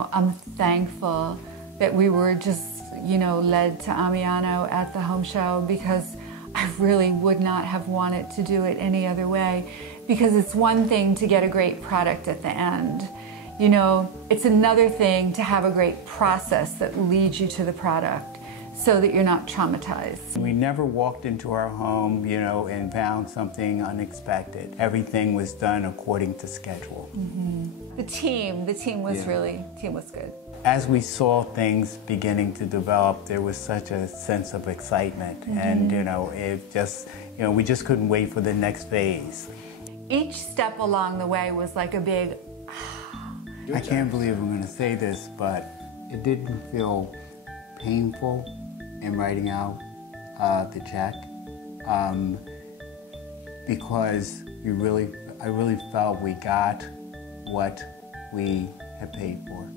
I'm thankful that we were just, led to Amiano at the home show, because I really would not have wanted to do it any other way. Because it's one thing to get a great product at the end. It's another thing to have a great process that leads you to the product so that you're not traumatized. We never walked into our home, and found something unexpected. Everything was done according to schedule. The team was good. As we saw things beginning to develop, there was such a sense of excitement, and we just couldn't wait for the next phase. Each step along the way was like a big, I can't believe I'm going to say this, but it didn't feel painful in writing out the check, because I really felt we got what we had paid for.